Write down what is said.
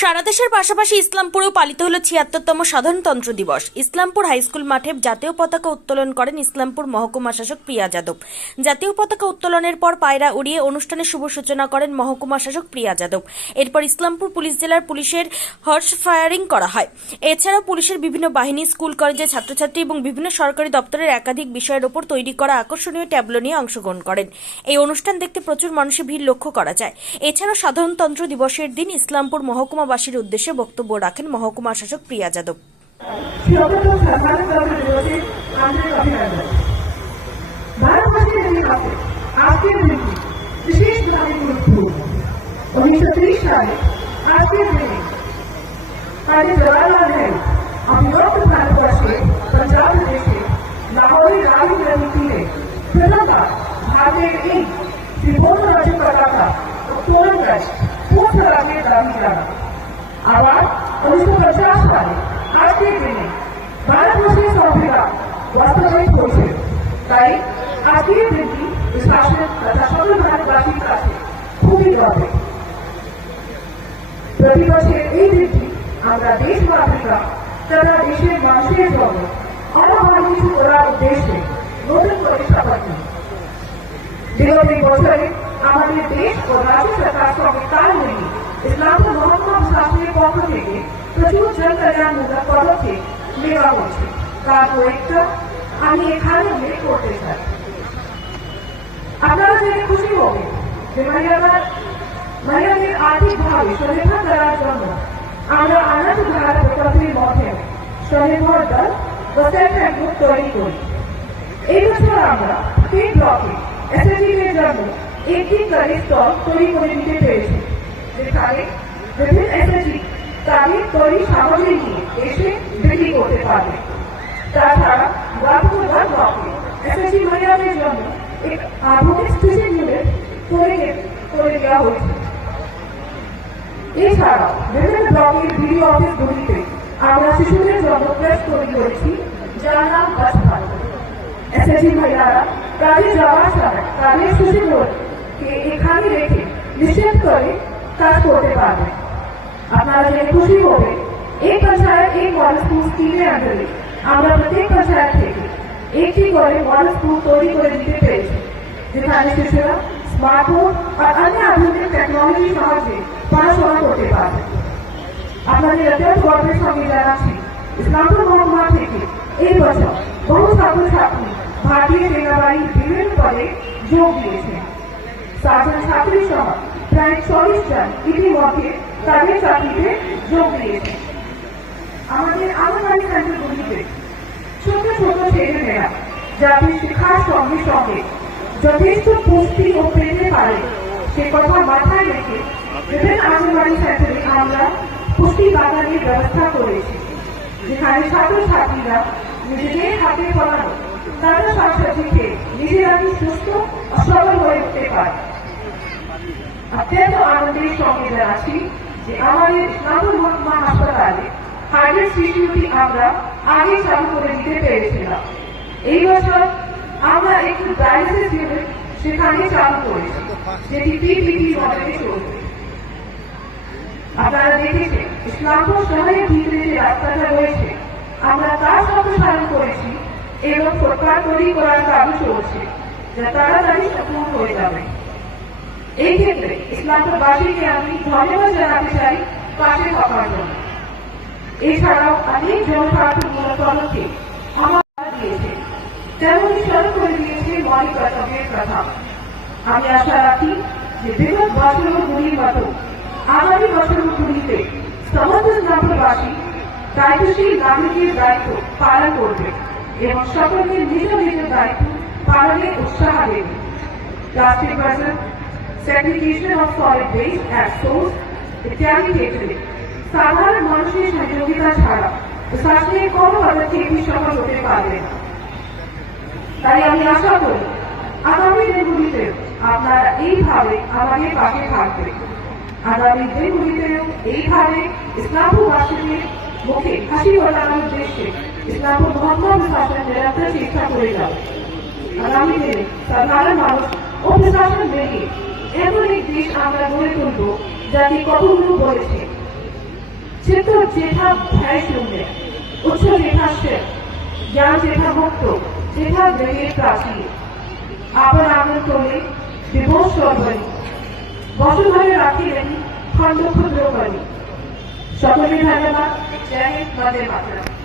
সারা দেশের পাশাপাশি ইসলামপুরেও পালিত হলো ৭৬তম সাধারণতন্ত্র দিবস। ইসলামপুর হাইস্কুল মাঠে জাতীয় পতাকা উত্তোলন করেন ইসলামপুর মহকুমা শাসক প্রিয়া যাদব। জাতীয় পতাকা উত্তোলনের পর পায়রা উড়িয়ে অনুষ্ঠানের শুভ সূচনা করেন মহকুমা শাসক প্রিয়া যাদব। এরপর ইসলামপুর পুলিশ জেলার পুলিশের হর্স ফায়ারিং করা হয়। এছাড়াও পুলিশের বিভিন্ন বাহিনী, স্কুল কলেজের ছাত্রছাত্রী এবং বিভিন্ন সরকারি দপ্তরের একাধিক বিষয়ের ওপর তৈরি করা আকর্ষণীয় ট্যাবলো নিয়ে অংশগ্রহণ করেন। এই অনুষ্ঠান দেখতে প্রচুর মানুষের ভিড় লক্ষ্য করা যায়। এছাড়াও সাধারণতন্ত্র দিবসের দিন ইসলামপুর মহকুমাবাসীর উদ্দেশ্যে বক্তব্য রাখেন মহকুমা শাসক প্রিয়া যাদব। আবার 1950 সালে আজকের দিনে ভারতবর্ষের সংবিধান বাস্তবায়িত হয়েছে। তাই আজকের দিনটি শাসক তথা সকল ভারতবাসীর কাছে খুবই গর্বের। প্রতি বছর এই দিনটি আমরা দেশবাসীরা তথা দেশের মানুষের জন্য অনেক কিছু করার উদ্দেশ্যে নতুন প্রতিষ্ঠা করি। বিগত বছরে আমাদের দেশ ও রাজ্য সরকার সঙ্গে তাল মিলিয়ে ইসলামপুর মহকুমা প্রশাসনের পক্ষ থেকে প্রচুর জনকল্যাণমূলক পদক্ষেপ নেওয়া হচ্ছে। তার কয়েকটা আমি এখানে উল্লেখ করতে চাই। আপনারা জেনে খুশি হবেন যে মহিলাদের আর্থিকভাবে স্বনির্ভর করার জন্য আমরা আনাজ ধারা প্রকল্পের মাধ্যমে স্বনির্ভর দল ও সেলফ হেল্প গ্রুপ তৈরি করি। এই বছর আমরা 3 ব্লকে এসএসজিদের জন্য একটি করে স্টল তৈরি করে দিতে পেরেছি, যেখানে বিভিন্ন এসএসজি তাদের তৈরি সামগ্রী নিয়ে এসে বিক্রি করতে পারবে। তাছাড়া রামপুরহাট ব্লকে এসএসজি মহিলাদের জন্য এক আধুনিক স্টেশন ইউনিট করে দেওয়া হয়েছে। এছাড়াও বিভিন্ন ব্লকের বিডিও অফিসগুলিতে আমরা শিশুদের জন্য প্রেস তৈরি করেছি, যার নাম বাসভাই। এসএসজি মহিলারা কাজে যাওয়ার সময় তাদের শিশুদেরকে এখানে রেখে নিষেধ করে কাজ করতে পারবে। আপনারা জেনে খুশি হবেন এই পঞ্চায়েত এই মডেল স্কুল স্কিমের আন্ডারে আমরা প্রত্যেক পঞ্চায়েত থেকে একটি করে মডেল স্কুল তৈরি করে দিতে পেরেছি, যেখানে শিশুরা স্মার্টফোন আর অন্য আধুনিক টেকনোলজির সাহায্যে পড়াশোনা করতে পারবে। আপনাদের অত্যন্ত গর্বের সঙ্গে জানাচ্ছি ইসলামপুর মহকুমা থেকে এই বছর বহু ছাত্রছাত্রী ভারতীয় সেনাবাহিনীর বিভিন্ন পদে যোগ দিয়েছে। 7 জন ছাত্রী সহ প্রায় 40 জন ইতিমধ্যে তাদের চাকরিতে যোগ দিয়েছে। আমাদের আঙ্গনবাড়ি কেন্দ্রগুলিতে ছোট ছোট ছেলেমেয়েরা যাতে শেখার সঙ্গে সঙ্গে যথেষ্ট পুষ্টি ও পেতে পারে সে কথা মাথায় রেখে বিভিন্ন আঙ্গনবাড়ি কেন্দ্রে আমরা পুষ্টি বাগানের ব্যবস্থা করেছি, যেখানে ছাত্রছাত্রীরা নিজেদের হাতে পড়ানো তারা শাকসবজি খেয়ে নিজেরাই সুস্থ ও সবল হয়ে উঠতে পারে। অত্যন্ত আনন্দের সঙ্গে জানাচ্ছি যে আমাদের ইসলামপুর মহকুমা হাসপাতালে হার্টের শিশুটি আমরা আগে চালু করে দিতে পেরেছিলাম। এই বছর আমরা একটু ডায়ালিসিস ইউনিট সেখানে চালু করেছি, যেটি পিপিপি মডেলে চলবে। আপনারা দেখেছেন ইসলামপুর শহরের ভিতরে যে রাস্তাটা রয়েছে আমরা তার সম্প্রসারণ করেছি এবং ফুটপাথ তৈরি করার কাজও চলছে, যা তাড়াতাড়ি সম্পূর্ণ হয়ে যাবে। এই ক্ষেত্রে ইসলামপুরবাসীকে আমি ধন্যবাদ জানাতে চাই পাশে থাকার জন্য। এছাড়াও অনেক জনস্বার্থমূলক পদক্ষেপ আমার দিয়েছে, তেমনই স্মরণ করে দিয়েছে মৌলিক কর্তব্যের কথা। আমি আশা রাখি যে বিগত বছরগুলির মতো আগামী বছরগুলিতে সমস্ত ইসলামপুরবাসী দায়িত্বশীল নাগরিকের দায়িত্ব পালন করবে এবং সকলকে নিজ নিজ দায়িত্ব পালনে উৎসাহ দেবে। Plastic version, segregation of solid waste at source ইত্যাদি ক্ষেত্রে সাধারণ মানুষের সহযোগিতা ছাড়া শাসনের কোনো পদক্ষেপই সফল হতে পারবে না। তাই আমি আশা করি আগামী দিনগুলিতে আপনারা এইভাবে আমাদের পাশে থাকবেন। আগামী দিনগুলিতেও এইভাবে ইসলামপুরবাসীদের মুখে হাসি ফোটানোর উদ্দেশ্যে ইসলামপুর মহকুমা প্রশাসন নিরন্তর চেষ্টা করে যাবে। আগামী দিনে সাধারণ মানুষ ও প্রশাসন মিলিয়ে এমন এক দেশ আমরা গড়ে তুলব, যাকে কতগুলো বলেছে चित्र जेठा भय शून्य उच्च जेठा शिव ज्ञान जेठा मुक्त जेठा ग्रहे प्राचीर आपन आगन तोले दिवस সর্বরি বসুধরে রাখি রহি খণ্ড ক্ষুদ্র করি সকলে ধন্যবাদ জয় হিন্দ বন্দে মাতরম।